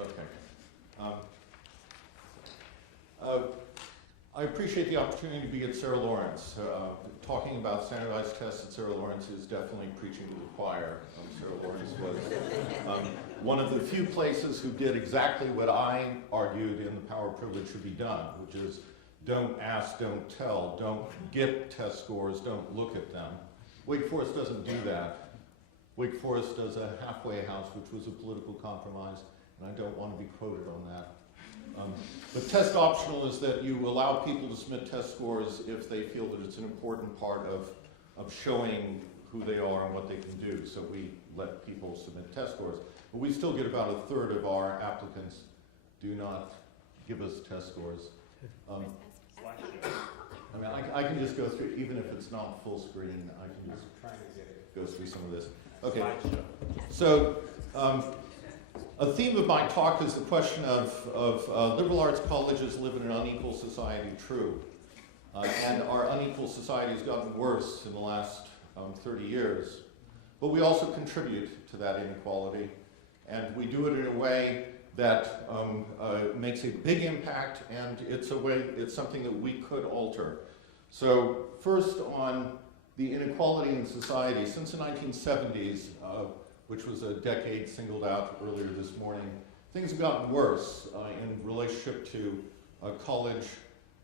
Okay. I appreciate the opportunity to be at Sarah Lawrence. Talking about standardized tests at Sarah Lawrence is definitely preaching to the choir. Sarah Lawrence was one of the few places who did exactly what I argued in the Power of Privilege should be done, which is don't ask, don't tell, don't get test scores, don't look at them. Wake Forest doesn't do that. Wake Forest does a halfway house, which was a political compromise, and I don't want to be quoted on that. But test optional is that you allow people to submit test scores if they feel that it's an important part of showing who they are and what they can do. So we let people submit test scores. But we still get about a third of our applicants do not give us test scores. I mean, I can just go through, even if it's not full screen, I can just go through some of this. Okay, so a theme of my talk is the question of liberal arts colleges live in an unequal society, true. And our unequal society has gotten worse in the last 30 years. But we also contribute to that inequality. And we do it in a way that makes a big impact, and it's something that we could alter. So first on the inequality in society, since the 1970s, which was a decade singled out earlier this morning, things have gotten worse in relationship to college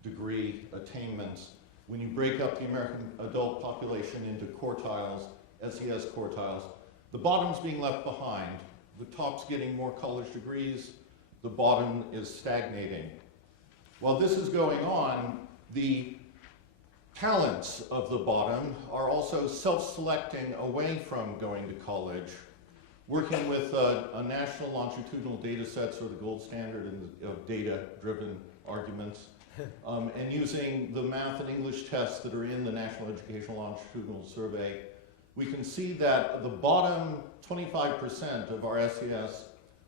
degree attainments. When you break up the American adult population into quartiles, SES quartiles, the bottom's being left behind. The top's getting more college degrees, the bottom is stagnating. While this is going on, the talents of the bottom are also self-selecting away from going to college, working with a national longitudinal data sets, or the gold standard of data-driven arguments, and using the math and English tests that are in the National Educational Longitudinal Survey, we can see that the bottom 25% of our SES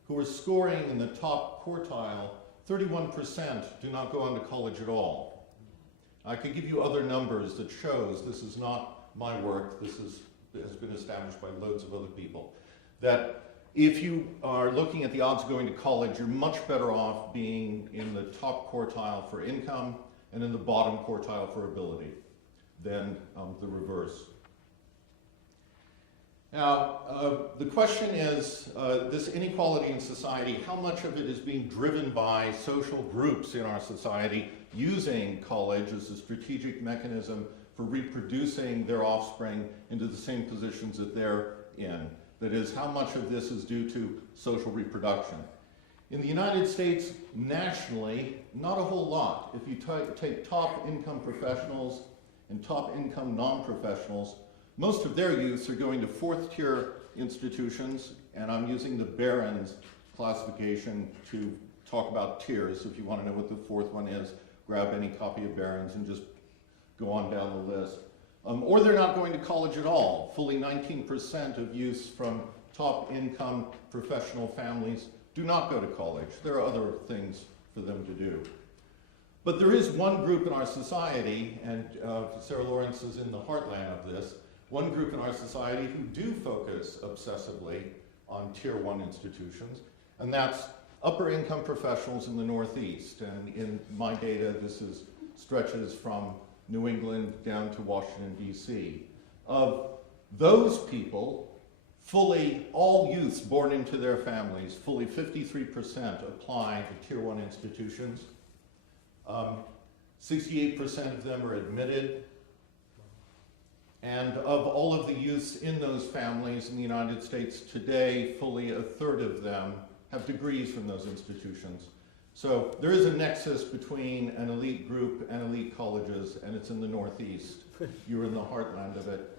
who are scoring in the top quartile, 31% do not go on to college at all. I could give you other numbers that shows, this is not my work, this has been established by loads of other people, that if you are looking at the odds of going to college, you're much better off being in the top quartile for income and in the bottom quartile for ability than the reverse. Now, the question is, this inequality in society, how much of it is being driven by social groups in our society using college as a strategic mechanism for reproducing their offspring into the same positions that they're in? That is, how much of this is due to social reproduction? In the United States, nationally, not a whole lot. If you take top income professionals and top income non-professionals, most of their youths are going to fourth tier institutions, and I'm using the Barron's classification to talk about tiers. If you want to know what the fourth one is, grab any copy of Barron's and just go on down the list. Or they're not going to college at all. Fully 19% of youths from top income professional families do not go to college. There are other things for them to do. But there is one group in our society, and Sarah Lawrence is in the heartland of this, one group in our society who do focus obsessively on tier 1 institutions, and that's upper income professionals in the Northeast. And in my data, this stretches from New England down to Washington, D.C. Of those people, fully all youths born into their families, fully 53% apply to tier 1 institutions. 68% of them are admitted. And of all of the youths in those families in the United States today, fully a third of them have degrees from those institutions. So there is a nexus between an elite group and elite colleges, and it's in the Northeast. You're in the heartland of it.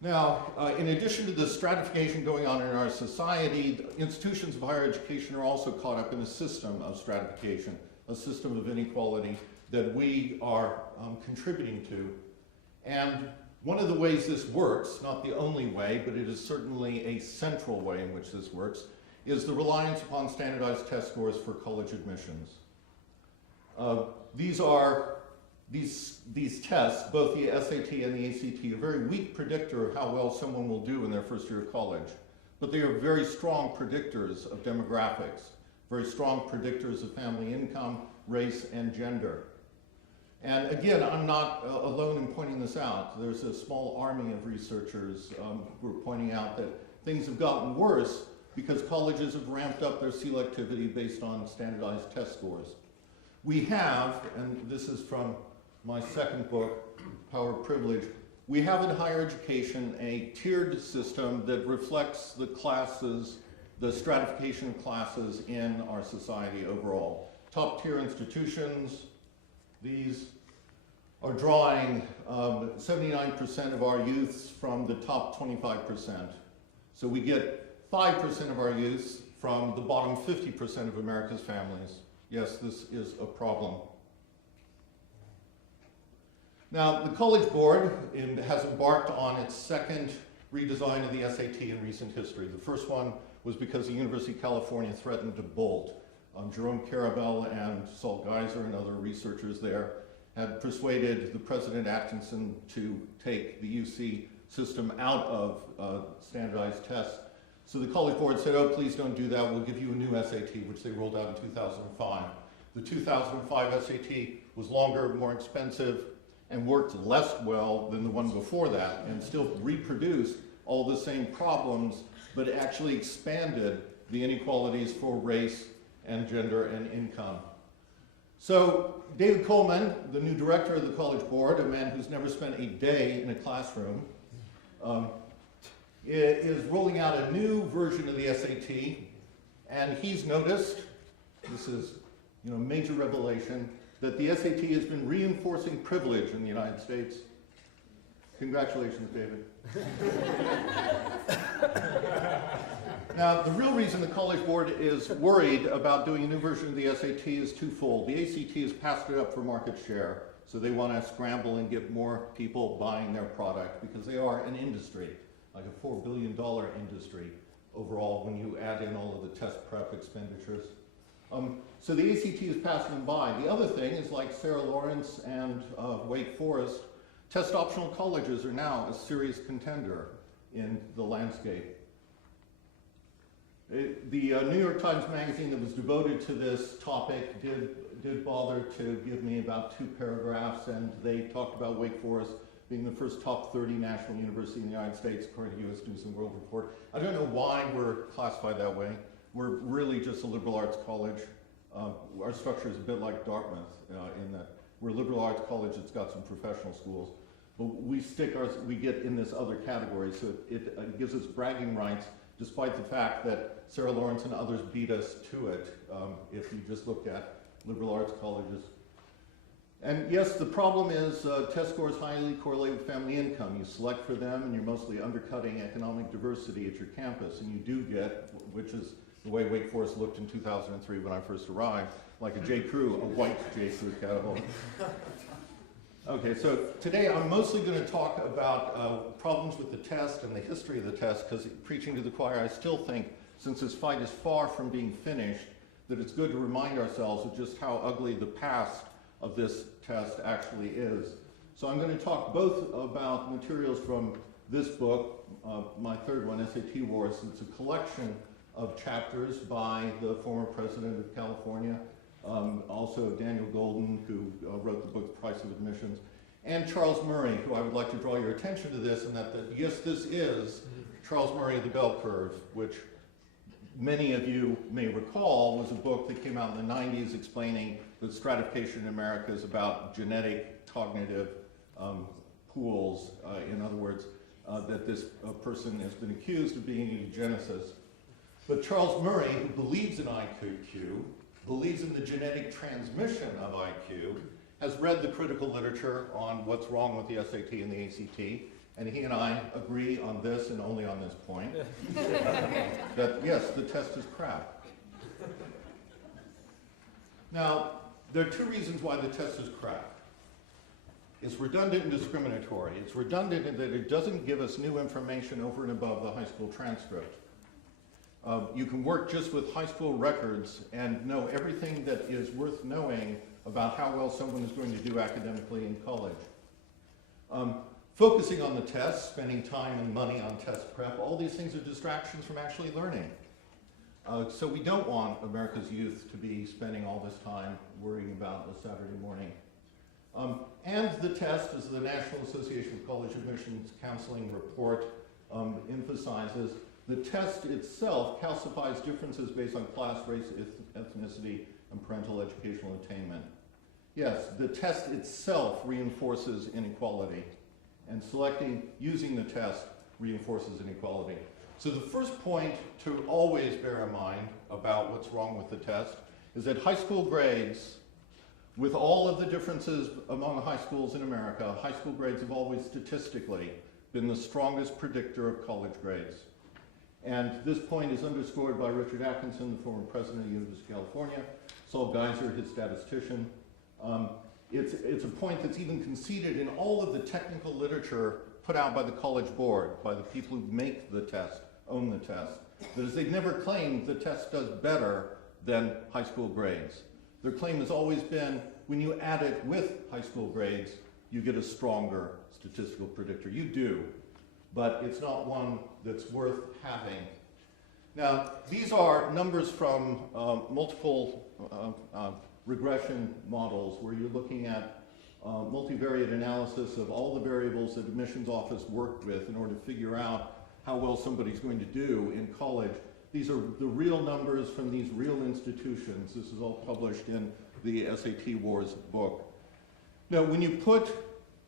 Now, in addition to the stratification going on in our society, institutions of higher education are also caught up in a system of stratification, a system of inequality that we are contributing to. And one of the ways this works, not the only way, but it is certainly a central way in which this works, is the reliance upon standardized test scores for college admissions. These tests, both the SAT and the ACT, are a very weak predictor of how well someone will do in their first year of college. but they are very strong predictors of demographics, very strong predictors of family income, race, and gender. And again, I'm not alone in pointing this out. There's a small army of researchers who are pointing out that things have gotten worse because colleges have ramped up their selectivity based on standardized test scores. We have, and this is from my second book, Power of Privilege, we have in higher education a tiered system that reflects the classes, the stratification of classes in our society overall. Top tier institutions, these are drawing 79% of our youths from the top 25%. So we get 5% of our youths from the bottom 50% of America's families. Yes, this is a problem. Now, the College Board has embarked on its second redesign of the SAT in recent history. The first one was because the University of California threatened to bolt. Jerome Karabell and Saul Geiser and other researchers there had persuaded the President Atkinson to take the UC system out of standardized tests. So the College Board said, oh, please don't do that, we'll give you a new SAT, which they rolled out in 2005. The 2005 SAT was longer, more expensive, and worked less well than the one before that, and still reproduced all the same problems, but actually expanded the inequalities for race and gender and income. So David Coleman, the new director of the College Board, a man who's never spent a day in a classroom, is rolling out a new version of the SAT, and he's noticed, this is a major revelation, that the SAT has been reinforcing privilege in the United States. Congratulations, David. Now, the real reason the College Board is worried about doing a new version of the SAT is twofold. The ACT has passed it up for market share, so they want to scramble and get more people buying their product because they are an industry, like a $4 billion industry overall when you add in all of the test prep expenditures. So the ACT is passing them by. The other thing is, like Sarah Lawrence and Wake Forest, test optional colleges are now a serious contender in the landscape. The New York Times Magazine that was devoted to this topic did bother to give me about 2 paragraphs, and they talked about Wake Forest being the first top 30 national university in the United States, according to U.S. News and World Report. I don't know why we're classified that way. We're really just a liberal arts college. Our structure is a bit like Dartmouth in that we're a liberal arts college that's got some professional schools, but we get in this other category, so it gives us bragging rights, despite the fact that Sarah Lawrence and others beat us to it if you just look at liberal arts colleges. And yes, the problem is test scores highly correlate with family income. You select for them and you're mostly undercutting economic diversity at your campus, and you do get, which is the way Wake Forest looked in 2003 when I first arrived, like a J. Crew, a white J. Crew category. Okay, so today I'm mostly going to talk about problems with the test and the history of the test, because preaching to the choir, I still think, since this fight is far from being finished, that it's good to remind ourselves of just how ugly the past of this test actually is. So I'm going to talk both about materials from this book, my third one, SAT Wars. It's a collection of chapters by the former president of California, also Daniel Golden, who wrote the book The Price of Admissions, and Charles Murray, who I would like to draw your attention to this, and that yes, this is Charles Murray of the Bell Curve, which many of you may recall was a book that came out in the 90s explaining that stratification in America is about genetic cognitive pools. In other words, that this person has been accused of being a eugenicist. But Charles Murray, who believes in IQ, believes in the genetic transmission of IQ, has read the critical literature on what's wrong with the SAT and the ACT, and he and I agree on this and only on this point, that yes, the test is crap. Now, there are 2 reasons why the test is crap. It's redundant and discriminatory. It's redundant in that it doesn't give us new information over and above the high school transcript. You can work just with high school records and know everything that is worth knowing about how well someone is going to do academically in college. Focusing on the test, spending time and money on test prep, all these things are distractions from actually learning. So we don't want America's youth to be spending all this time worrying about a Saturday morning. And the test, as the National Association of College Admissions Counseling report emphasizes, the test itself calcifies differences based on class, race, ethnicity, and parental educational attainment. Yes, the test itself reinforces inequality, and using the test reinforces inequality. So the first point to always bear in mind about what's wrong with the test is that high school grades, with all of the differences among high schools in America, high school grades have always statistically been the strongest predictor of college grades. And this point is underscored by Richard Atkinson, the former president of the University of California, Saul Geiser, his statistician. It's a point that's even conceded in all of the technical literature put out by the College Board, by the people who make the test, own the test. That is, they've never claimed the test does better than high school grades. Their claim has always been, when you add it with high school grades, you get a stronger statistical predictor. You do, but it's not one that's worth having. Now, these are numbers from multiple regression models where you're looking at multivariate analysis of all the variables that admissions office worked with in order to figure out how well somebody's going to do in college. These are the real numbers from these real institutions. This is all published in the SAT Wars book. Now, when you put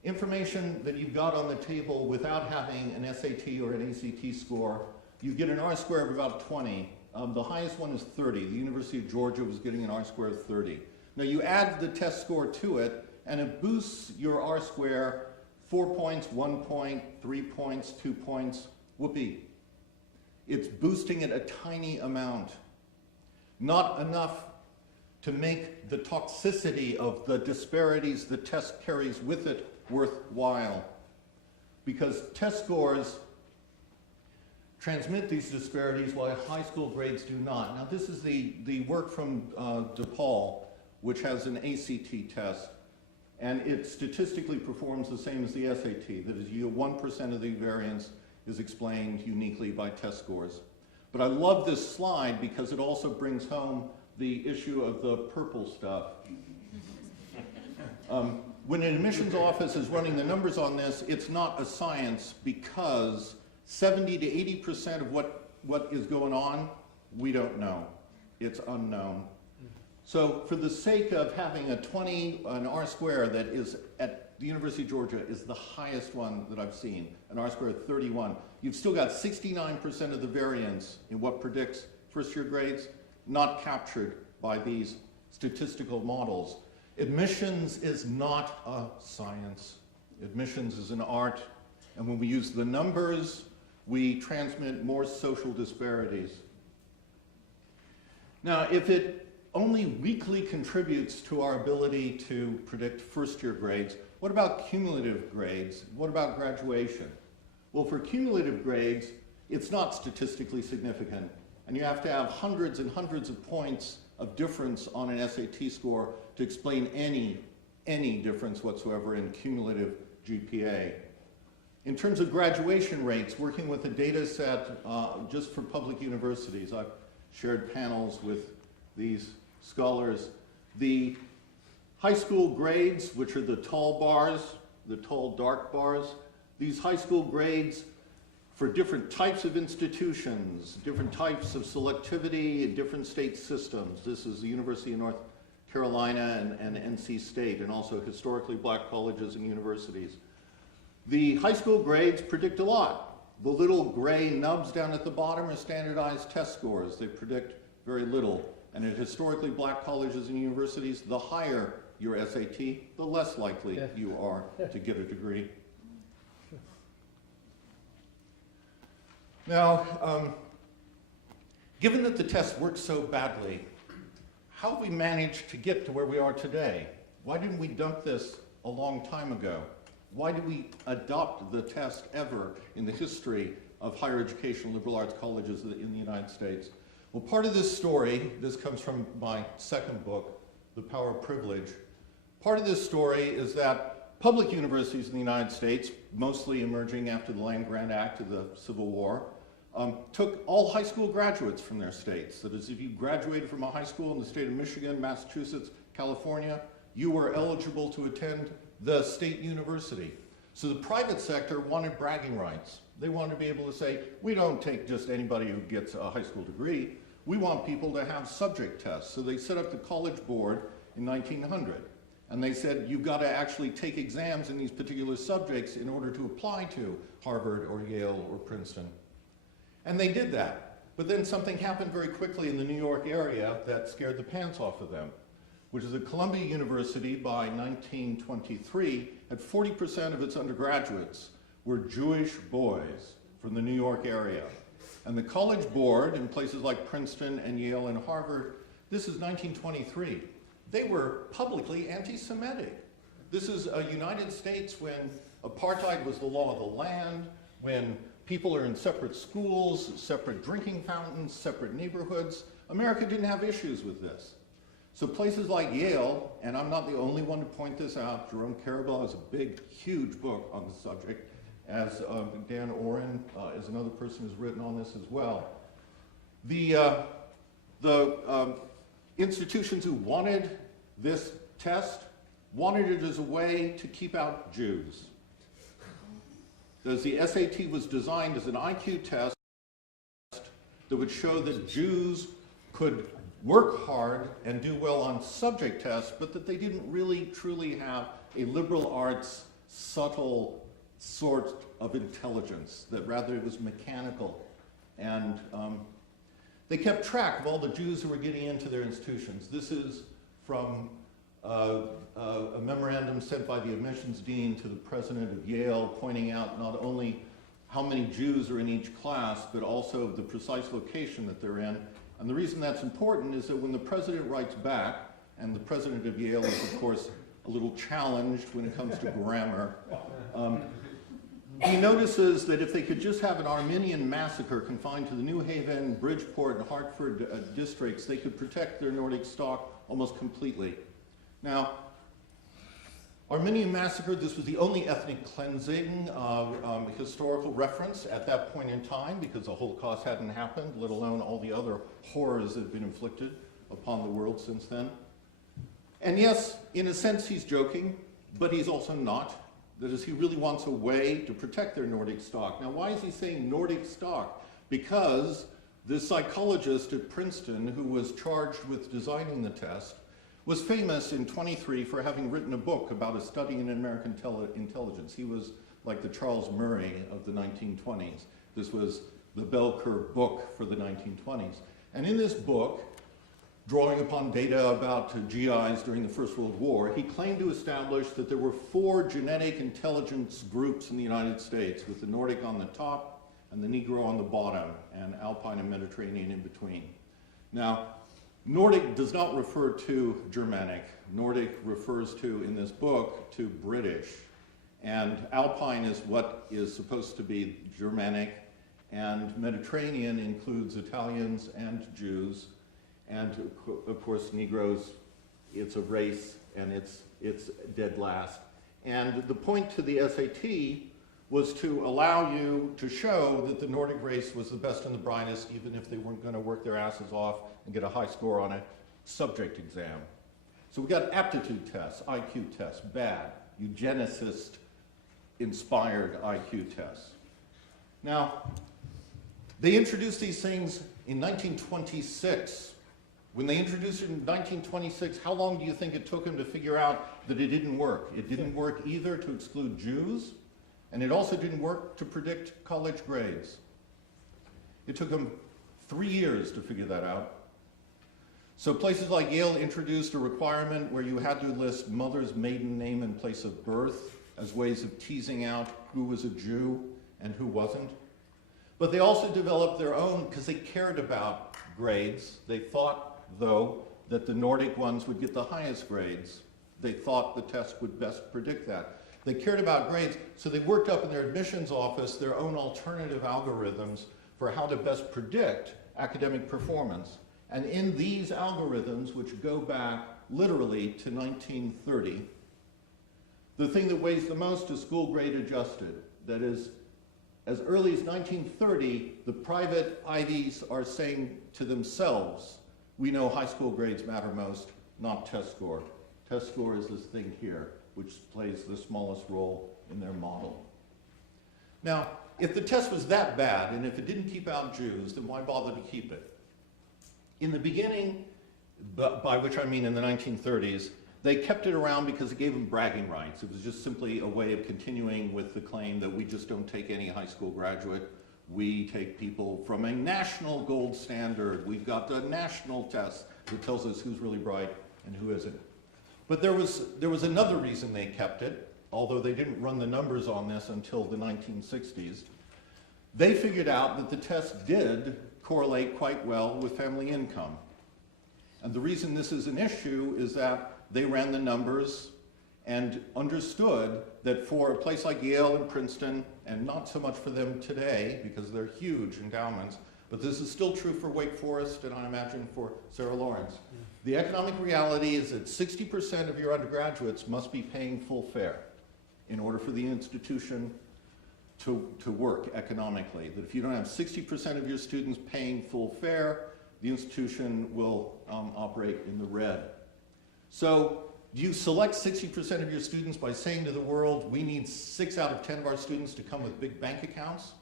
information that you've got on the table without having an SAT or an ACT score, you get an R-square of about 20. The highest one is 30. The University of Georgia was getting an R-square of 30. Now you add the test score to it, and it boosts your R-square 4 points, 1 point, 3 points, 2 points. Whoopee. It's boosting it a tiny amount. Not enough to make the toxicity of the disparities the test carries with it worthwhile. Because test scores transmit these disparities while high school grades do not. Now this is the work from DePaul, which has an ACT test, and it statistically performs the same as the SAT. That is, 1% of the variance is explained uniquely by test scores. But I love this slide because it also brings home the issue of the purple stuff. When an admissions office is running the numbers on this, it's not a science because 70 to 80% of what is going on, we don't know. It's unknown. So for the sake of having an R-square that is at the University of Georgia is the highest one that I've seen, an R-square of 31, you've still got 69% of the variance in what predicts first-year grades not captured by these statistical models. Admissions is not a science. Admissions is an art, and when we use the numbers, we transmit more social disparities. Now, if it only weakly contributes to our ability to predict first-year grades, what about cumulative grades? What about graduation? Well, for cumulative grades, it's not statistically significant, and you have to have hundreds and hundreds of points of difference on an SAT score to explain any difference whatsoever in cumulative GPA. In terms of graduation rates, working with a data set just for public universities, I've shared panels with these scholars. The high school grades, which are the tall bars, the tall dark bars, these high school grades for different types of institutions, different types of selectivity in different state systems. This is the University of North Carolina and NC State, and also historically black colleges and universities. The high school grades predict a lot. The little gray nubs down at the bottom are standardized test scores. They predict very little. And at historically black colleges and universities, the higher your SAT, the less likely you are to get a degree. Now, given that the test works so badly, how have we managed to get to where we are today? Why didn't we dump this a long time ago? Why did we adopt the test ever in the history of higher education liberal arts colleges in the United States? Well, part of this story, this comes from my second book, The Power of Privilege. Part of this story is that public universities in the United States, mostly emerging after the Land-Grant Act of the Civil War, took all high school graduates from their states. That is, if you graduated from a high school in the state of Michigan, Massachusetts, California, you were eligible to attend the state university. So the private sector wanted bragging rights. They wanted to be able to say, we don't take just anybody who gets a high school degree. We want people to have subject tests. So they set up the College Board in 1900. And they said, you've got to actually take exams in these particular subjects in order to apply to Harvard or Yale or Princeton. And they did that. But then something happened very quickly in the New York area that scared the pants off of them, which is that Columbia University by 1923 had 40% of its undergraduates were Jewish boys from the New York area. And the College Board in places like Princeton and Yale and Harvard, this is 1923. They were publicly anti-Semitic. This is a United States when apartheid was the law of the land, when people are in separate schools, separate drinking fountains, separate neighborhoods. America didn't have issues with this. So places like Yale, and I'm not the only one to point this out, Jerome Karabel has a big, huge book on the subject, as Dan Oren is another person who's written on this as well. The institutions who wanted this test wanted it as a way to keep out Jews. As the SAT was designed as an IQ test that would show that Jews could work hard and do well on subject tests, but that they didn't really truly have a liberal arts, subtle sort of intelligence, that rather it was mechanical. And they kept track of all the Jews who were getting into their institutions. This is from a memorandum sent by the admissions dean to the president of Yale, pointing out not only how many Jews are in each class, but also the precise location that they're in. And the reason that's important is that when the president writes back, and the president of Yale is, of course, a little challenged when it comes to grammar, he notices that if they could just have an Armenian massacre confined to the New Haven, Bridgeport, and Hartford districts, they could protect their Nordic stock almost completely. Now, Armenian massacre, this was the only ethnic cleansing historical reference at that point in time, because the Holocaust hadn't happened, let alone all the other horrors that have been inflicted upon the world since then. And yes, in a sense he's joking, but he's also not. That is, he really wants a way to protect their Nordic stock. Now, why is he saying Nordic stock? Because this psychologist at Princeton who was charged with designing the test was famous in 23 for having written a book about a study in American intelligence. He was like the Charles Murray of the 1920s. This was the bell curve book for the 1920s. And in this book, drawing upon data about GIs during the First World War, he claimed to establish that there were 4 genetic intelligence groups in the United States, with the Nordic on the top and the Negro on the bottom, and Alpine and Mediterranean in between. Now, Nordic does not refer to Germanic. Nordic refers to, in this book, to British. And Alpine is what is supposed to be Germanic, and Mediterranean includes Italians and Jews. And of course, Negroes, it's a race, and it's dead last. And the point to the SAT was to allow you to show that the Nordic race was the best and the brightest, even if they weren't going to work their asses off and get a high score on a subject exam. So we got aptitude tests, IQ tests, bad, eugenicist-inspired IQ tests. Now, they introduced these things in 1926. When they introduced it in 1926, how long do you think it took them to figure out that it didn't work? It didn't work either to exclude Jews, and it also didn't work to predict college grades. It took them 3 years to figure that out. So places like Yale introduced a requirement where you had to list mother's maiden name and place of birth as ways of teasing out who was a Jew and who wasn't. But they also developed their own, because they cared about grades. They thought, though, that the Nordic ones would get the highest grades. They thought the test would best predict that. They cared about grades, so they worked up in their admissions office their own alternative algorithms for how to best predict academic performance. And in these algorithms, which go back literally to 1930, The thing that weighs the most is school grade adjusted. That is, as early as 1930, the private Ivies are saying to themselves, we know high school grades matter most, not test score. Test score is this thing here, which plays the smallest role in their model. Now, if the test was that bad, and if it didn't keep out Jews, then why bother to keep it? In the beginning, by which I mean in the 1930s, they kept it around because it gave them bragging rights. It was just simply a way of continuing with the claim that we just don't take any high school graduate. We take people from a national gold standard. We've got the national test that tells us who's really bright and who isn't. But there was another reason they kept it, although they didn't run the numbers on this until the 1960s. They figured out that the test did correlate quite well with family income. And the reason this is an issue is that they ran the numbers and understood that for a place like Yale and Princeton, and not so much for them today because they're huge endowments, but this is still true for Wake Forest and I imagine for Sarah Lawrence. The economic reality is that 60% of your undergraduates must be paying full fare in order for the institution to work economically. That if you don't have 60% of your students paying full fare, the institution will operate in the red. So you select 60% of your students by saying to the world, we need 6 out of 10 of our students to come with big bank accounts?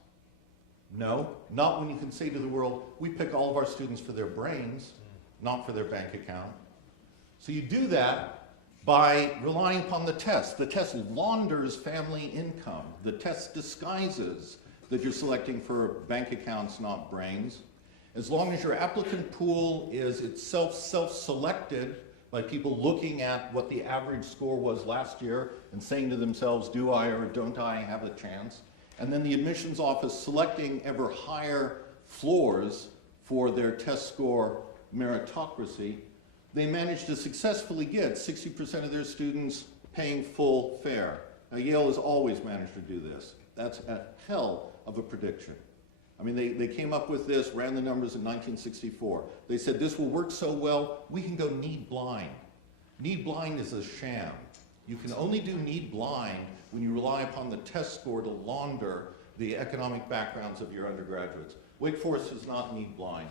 No, not when you can say to the world, we pick all of our students for their brains, not for their bank account. So you do that by relying upon the test. The test launders family income. The test disguises that you're selecting for bank accounts, not brains. As long as your applicant pool is itself self-selected by people looking at what the average score was last year and saying to themselves, do I or don't I have a chance? And then the admissions office selecting ever higher floors for their test score meritocracy, they managed to successfully get 60% of their students paying full fare. Now, Yale has always managed to do this. That's a hell of a prediction. I mean, they came up with this, ran the numbers in 1964. They said this will work so well, we can go need blind. Need blind is a sham. You can only do need blind when you rely upon the test score to launder the economic backgrounds of your undergraduates. Wake Forest is not need blind.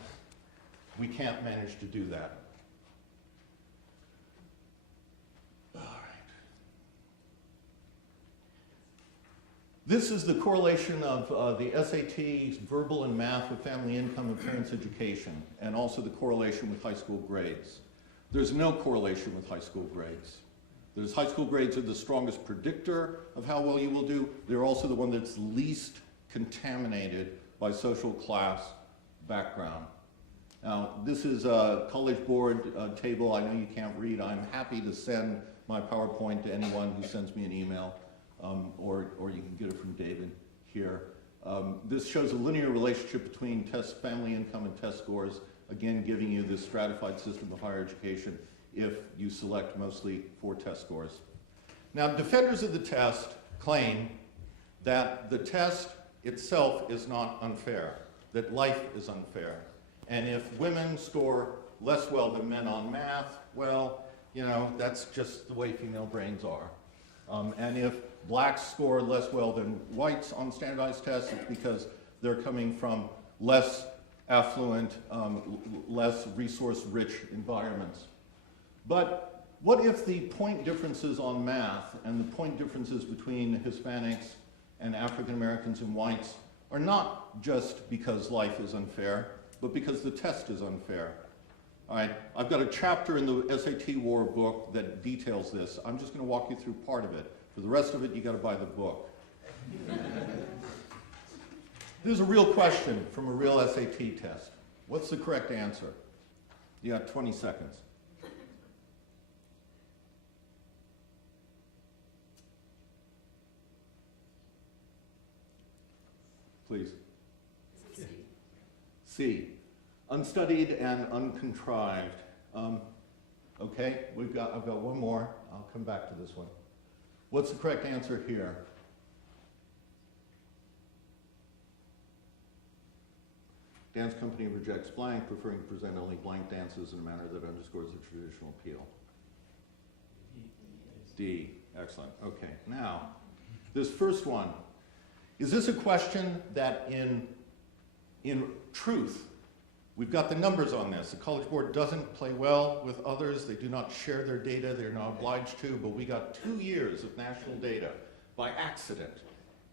We can't manage to do that. All right. This is the correlation of the SATs, verbal and math with family income and parents' education, and also the correlation with high school grades. There's no correlation with high school grades. There's high school grades are the strongest predictor of how well you will do. They're also the one that's least contaminated by social class background. Now, this is a College Board table. I know you can't read. I'm happy to send my PowerPoint to anyone who sends me an email, or you can get it from David here. This shows a linear relationship between family income and test scores, again giving you this stratified system of higher education if you select mostly for test scores. Now, defenders of the test claim that the test itself is not unfair, that life is unfair. And if women score less well than men on math, well, you know, that's just the way female brains are. And if blacks score less well than whites on standardized tests, it's because they're coming from less affluent, less resource-rich environments. But what if the point differences on math and the point differences between Hispanics and African Americans and whites are not just because life is unfair, but because the test is unfair? All right, I've got a chapter in the SAT War book that details this. I'm just going to walk you through part of it. For the rest of it, you got to buy the book. There's a real question from a real SAT test. What's the correct answer? You got 20 seconds. Please. C. Unstudied and uncontrived. Okay, I've got one more. I'll come back to this one. What's the correct answer here? Dance company rejects blank, preferring to present only blank dances in a manner that underscores the traditional appeal. D. Excellent. Okay. Now, this first one, is this a question that in truth, we've got the numbers on this. The College Board doesn't play well with others. They do not share their data. They're not obliged to, but we got 2 years of national data by accident.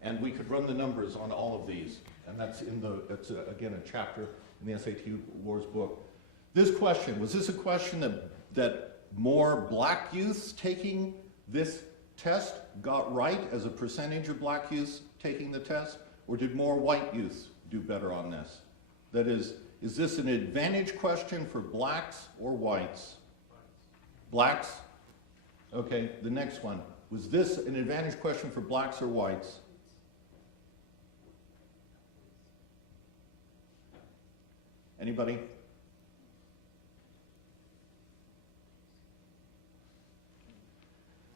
And we could run the numbers on all of these. And that's again, a chapter in the SAT Wars book. This question, was this a question that more black youths taking this test got right as a percentage of black youths taking the test? Or did more white youths do better on this? That is this an advantage question for blacks or whites? Blacks? Okay, the next one. Was this an advantage question for blacks or whites? Anybody?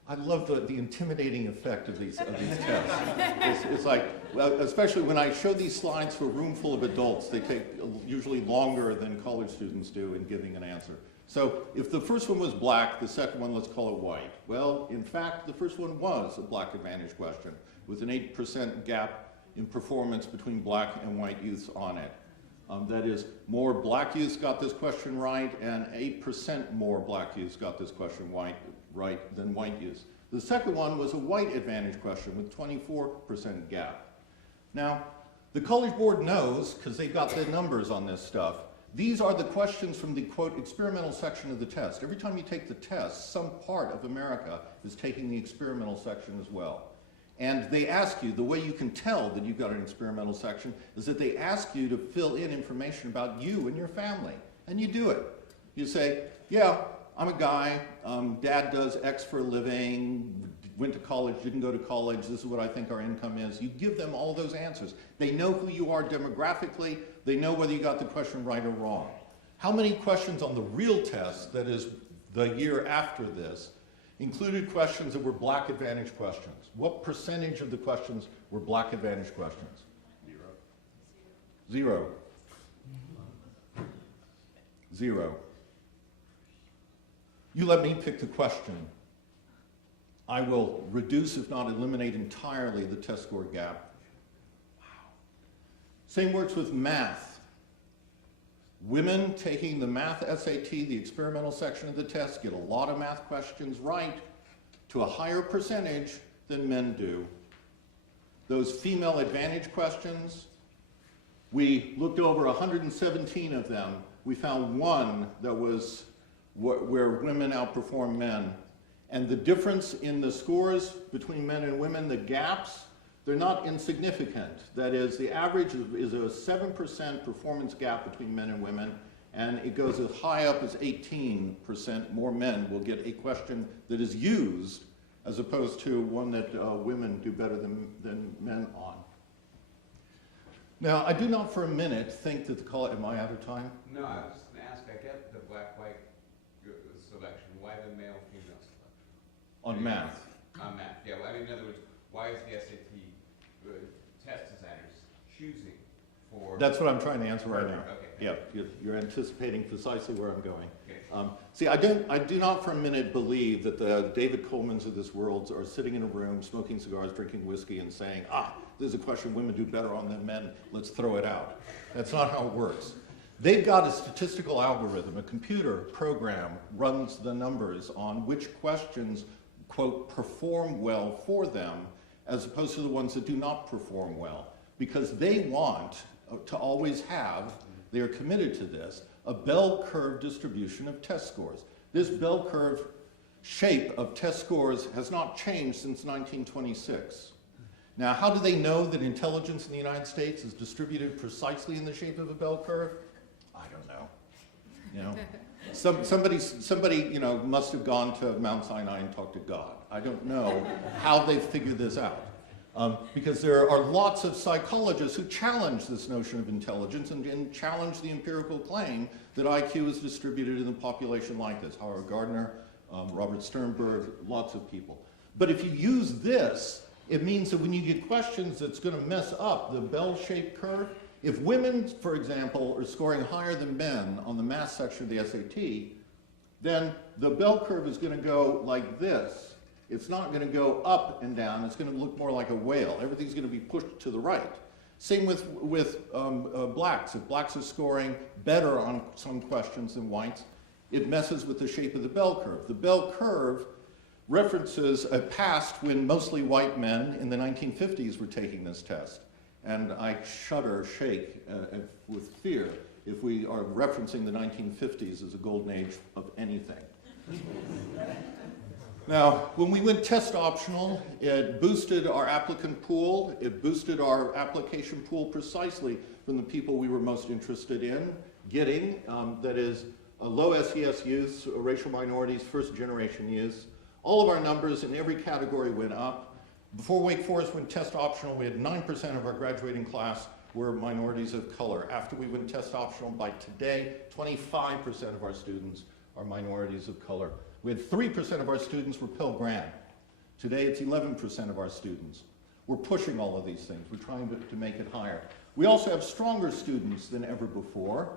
I love the intimidating effect of these tests. It's like, especially when I show these slides to a room full of adults, they take usually longer than college students do in giving an answer. So if the first one was black, the second one, let's call it white. Well, in fact, the first one was a black advantage question with an 8% gap in performance between black and white youths on it. That is, more black youths got this question right, and 8% more black youths got this question right than white youths. The second one was a white advantage question with 24% gap. Now, the College Board knows, because they got the numbers on this stuff, these are the questions from the, quote, experimental section of the test. Every time you take the test, some part of America is taking the experimental section as well. And they ask you, the way you can tell that you've got an experimental section is that they ask you to fill in information about you and your family. And you do it. You say, yeah, I'm a guy, dad does X for a living, went to college, didn't go to college, this is what I think our income is. You give them all those answers. They know who you are demographically, they know whether you got the question right or wrong. How many questions on the real test, that is the year after this, included questions that were black advantage questions? What percentage of the questions were black advantage questions? 0. 0. You let me pick the question. I will reduce, if not eliminate entirely, the test score gap. Wow. Same works with math. Women taking the math SAT, the experimental section of the test, get a lot of math questions right to a higher percentage than men do. Those female advantage questions, we looked over 117 of them. We found one that was where women outperform men. And the difference in the scores between men and women, the gaps, they're not insignificant. That is, the average is a 7% performance gap between men and women, and it goes as high up as 18% more men will get a question that is used as opposed to one that women do better than men on. Now, I do not for a minute think that the college, am I out of time? No, I was just going to ask, I get the black-white selection, why the male-female selection? On math. On math, yeah. Well, I mean, in other words, why is the SAT test designers choosing for... That's what I'm trying to answer right now. Okay. Yeah, you're anticipating precisely where I'm going. Okay. See, I do not for a minute believe that the David Colemans of this world are sitting in a room, smoking cigars, drinking whiskey, and saying, there's a question women do better on than men, let's throw it out. That's not how it works. They've got a statistical algorithm, a computer program runs the numbers on which questions, quote, perform well for them, as opposed to the ones that do not perform well. Because they want to always have, they are committed to this, a bell curve distribution of test scores. This bell curve shape of test scores has not changed since 1926. Now, how do they know that intelligence in the United States is distributed precisely in the shape of a bell curve? I don't know. You know, somebody, you know, must have gone to Mount Sinai and talked to God. I don't know how they figured this out. Because there are lots of psychologists who challenge this notion of intelligence and challenge the empirical claim that IQ is distributed in the population like this. Howard Gardner, Robert Sternberg, lots of people. But if you use this, it means that when you get questions that's going to mess up the bell-shaped curve, if women, for example, are scoring higher than men on the math section of the SAT, then the bell curve is going to go like this It's not going to go up and down. It's going to look more like a whale. Everything's going to be pushed to the right. Same with blacks. If blacks are scoring better on some questions than whites, it messes with the shape of the bell curve. The bell curve references a past when mostly white men in the 1950s were taking this test. And I shudder, shake with fear if we are referencing the 1950s as a golden age of anything. Now, when we went test optional, it boosted our applicant pool. It boosted our application pool precisely from the people we were most interested in getting, that is, low SES youth, racial minorities, first-generation youth. All of our numbers in every category went up. Before Wake Forest went test optional, we had 9% of our graduating class were minorities of color. After we went test optional, by today, 25% of our students are minorities of color. We had 3% of our students were Pell Grant. Today, it's 11% of our students. We're pushing all of these things. We're trying to make it higher. We also have stronger students than ever before,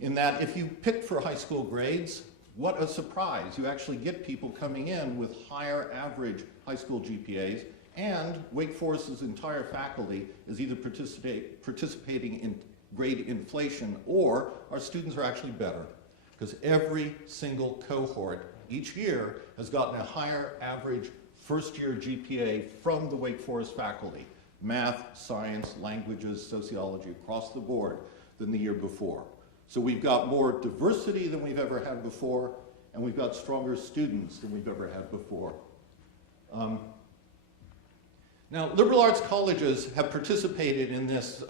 in that if you pick for high school grades, what a surprise. You actually get people coming in with higher average high school GPAs, and Wake Forest's entire faculty is either participating in grade inflation, or our students are actually better, because every single cohort each year has gotten a higher average first-year GPA from the Wake Forest faculty, math, science, languages, sociology, across the board, than the year before. So we've got more diversity than we've ever had before, and we've got stronger students than we've ever had before. Now, liberal arts colleges have participated in this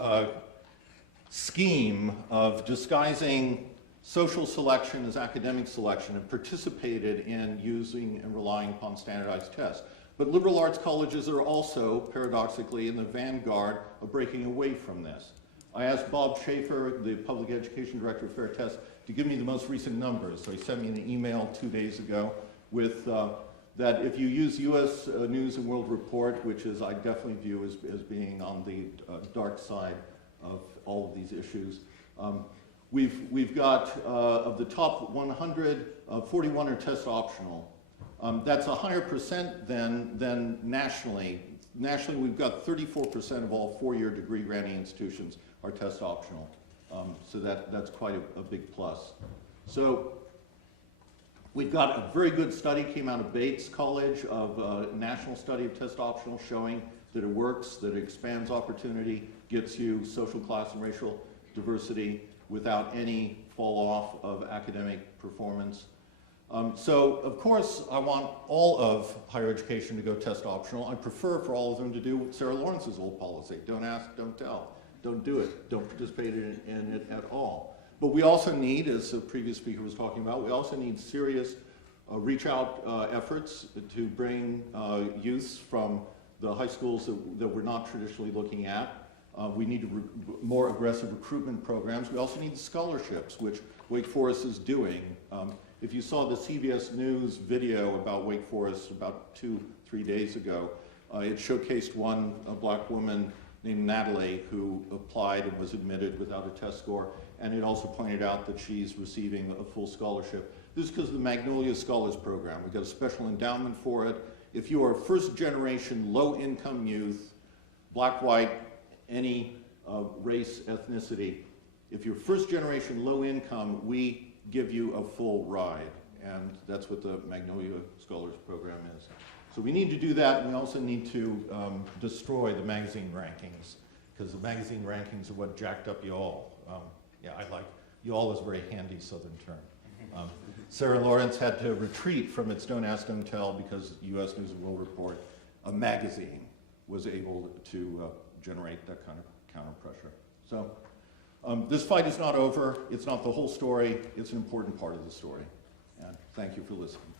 scheme of disguising social selection as academic selection, and participated in using and relying upon standardized tests. But liberal arts colleges are also, paradoxically, in the vanguard of breaking away from this. I asked Bob Schaefer, the public education director of Fair Test, to give me the most recent numbers. So he sent me an email 2 days ago with that if you use US News and World Report, which is I definitely view as being on the dark side of all of these issues, we've got, of the top 100, 41 are test optional. That's a higher percent than nationally. Nationally, we've got 34% of all four-year degree granting institutions are test optional. So that's quite a big plus. So we've got a very good study came out of Bates College of a national study of test optional showing that it works, that it expands opportunity, gets you social class and racial diversity without any fall off of academic performance. So, of course, I want all of higher education to go test optional. I prefer for all of them to do Sarah Lawrence's old policy. Don't ask, don't tell. Don't do it. Don't participate in it at all. But we also need, as the previous speaker was talking about, we also need serious reach out efforts to bring youths from the high schools that we're not traditionally looking at. We need more aggressive recruitment programs. We also need scholarships, which Wake Forest is doing. If you saw the CBS News video about Wake Forest about 2-3 days ago, it showcased a black woman named Natalie who applied and was admitted without a test score, and it also pointed out that she's receiving a full scholarship. This is because of the Magnolia Scholars Program. We've got a special endowment for it. If you are first generation, low income youth, black, white, any race, ethnicity, if you're first generation, low income, we give you a full ride. And that's what the Magnolia Scholars Program is. So we need to do that, and we also need to destroy the magazine rankings, because the magazine rankings are what jacked up y'all. Yeah, I like, y'all is a very handy Southern term. Sarah Lawrence had to retreat from its Don't Ask, Don't Tell because US News and World Report, a magazine, was able to generate that kind of counter pressure. So this fight is not over. It's not the whole story. It's an important part of the story. And thank you for listening.